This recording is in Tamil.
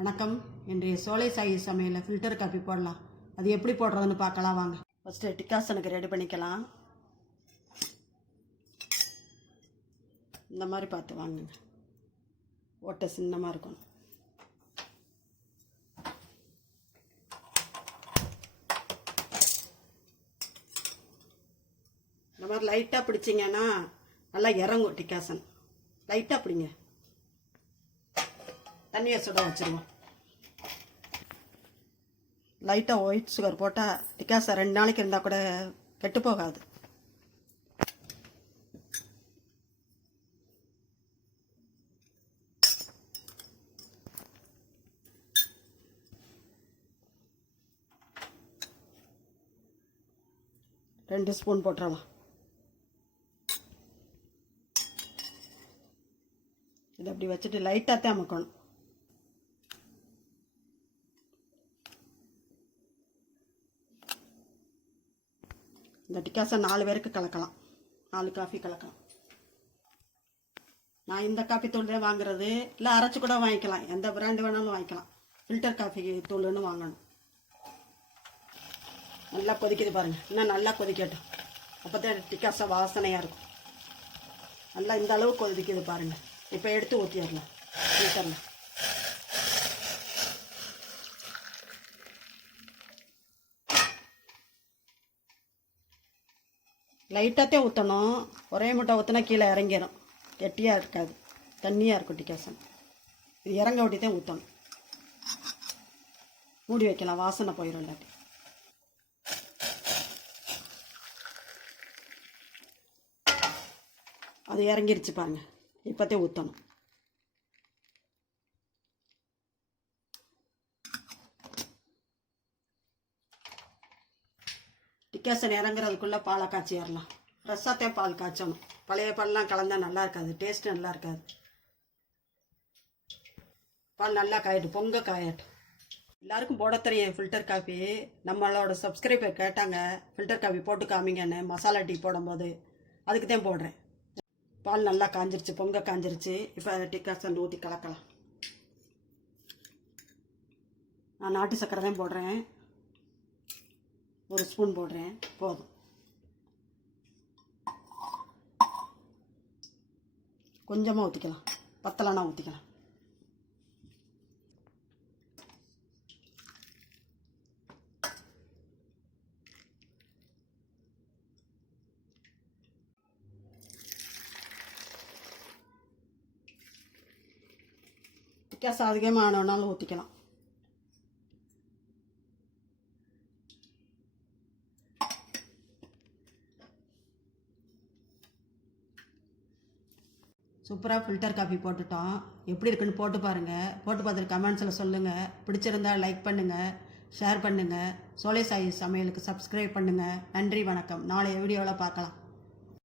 வணக்கம். இன்றைய சோலை சாயி சமையலில் ஃபில்டர் காஃபி போடலாம். அது எப்படி போடுறதுன்னு பார்க்கலாம் வாங்க. ஃபஸ்ட்டு டிகாசனுக்கு ரெடி பண்ணிக்கலாம். இந்த மாதிரி பார்த்து வாங்குங்க. ஓட்டை சின்னமாக இருக்கணும். இந்த மாதிரி லைட்டாக பிடிச்சிங்கன்னா நல்லா இறங்கும் டிகாசன். லைட்டாக பிடிங்க. தண்ணியை சுட வச்சுருவோம். லைட்டாக ஒயிட் சுகர் போட்டால் டிகாசன் 2 நாளைக்கு இருந்தால் கூட கெட்டு போகாது. ரெண்டு ஸ்பூன் போட்டுறலாம். இதை அப்படி வச்சுட்டு லைட்டாக தான் அமுக்கணும். இந்த டிகாசன் 4 பேருக்கு கலக்கலாம். 4 காஃபி கலக்கலாம். நான் இந்த காஃபி தூள் தான் வாங்குறது. இல்லை அரைச்சி கூட வாங்கிக்கலாம். எந்த பிராண்டு வேணாலும் வாங்கிக்கலாம். ஃபில்டர் காஃபி தூள்னு வாங்கணும். நல்லா கொதிக்குது பாருங்கள். இன்னும் நல்லா கொதிக்கட்டும். அப்போ தான் டிகாசன் வாசனையாக இருக்கும். நல்லா இந்த அளவு கொதிக்குது பாருங்கள். இப்போ எடுத்து ஊற்றிடலாம் ஃபில்டரில். லைட்டாகத்தே ஊற்றணும். ஒரே மூட்டை ஊற்றினா கீழே இறங்கிடும். கெட்டியாக இருக்காது, தண்ணியாக இருக்கும் டிகாசன். இது இறங்க விட்டி தான் ஊற்றணும். மூடி வைக்கலாம், வாசனை போயிடும். இல்லாட்டி அது இறங்கிருச்சு பாருங்கள். இப்போத்தே ஊற்றணும். டிகாசன் இறங்குறதுக்குள்ளே பாலை காய்ச்சி ஏறலாம். ஃப்ரெஷ்ஷாகத்தே பால் காய்ச்சணும். பழைய பால்லாம் கலந்தால் நல்லா இருக்காது, டேஸ்ட் நல்லா இருக்காது. பால் நல்லா காயட்டும், பொங்க காயட்டும். எல்லாருக்கும் போட தெரியும் ஃபில்டர் காஃபி. நம்மளோட சப்ஸ்கிரைபர் கேட்டாங்க ஃபில்டர் காஃபி போட்டு காமிங்கன்னு மசாலா டீ போடும்போது. அதுக்கு தான் போடுறேன். பால் நல்லா காஞ்சிருச்சு, பொங்க காஞ்சிருச்சு. இப்போ டிகாசன் ஊற்றி கலக்கலாம். நான் நாட்டு சக்கரை தான் போடுறேன். 1 ஸ்பூன் போடுறேன், போதும். கொஞ்சமாக ஊற்றிக்கலாம், பத்தலைனா ஊற்றிக்கலாம். டிகாசன் அதிகமாக ஆனோனாலும் ஊற்றிக்கலாம். சூப்பராக ஃபில்டர் காஃபி போட்டுட்டோம். எப்படி இருக்குன்னு போட்டு பாருங்கள். போட்டு பார்த்துட்டு கமெண்ட்ஸில் சொல்லுங்கள். பிடிச்சிருந்தா லைக் பண்ணுங்கள், ஷேர் பண்ணுங்கள். சோலை சாயி சமையலுக்கு சப்ஸ்கிரைப் பண்ணுங்கள். நன்றி, வணக்கம். நாளைய வீடியோவில் பார்க்கலாம்.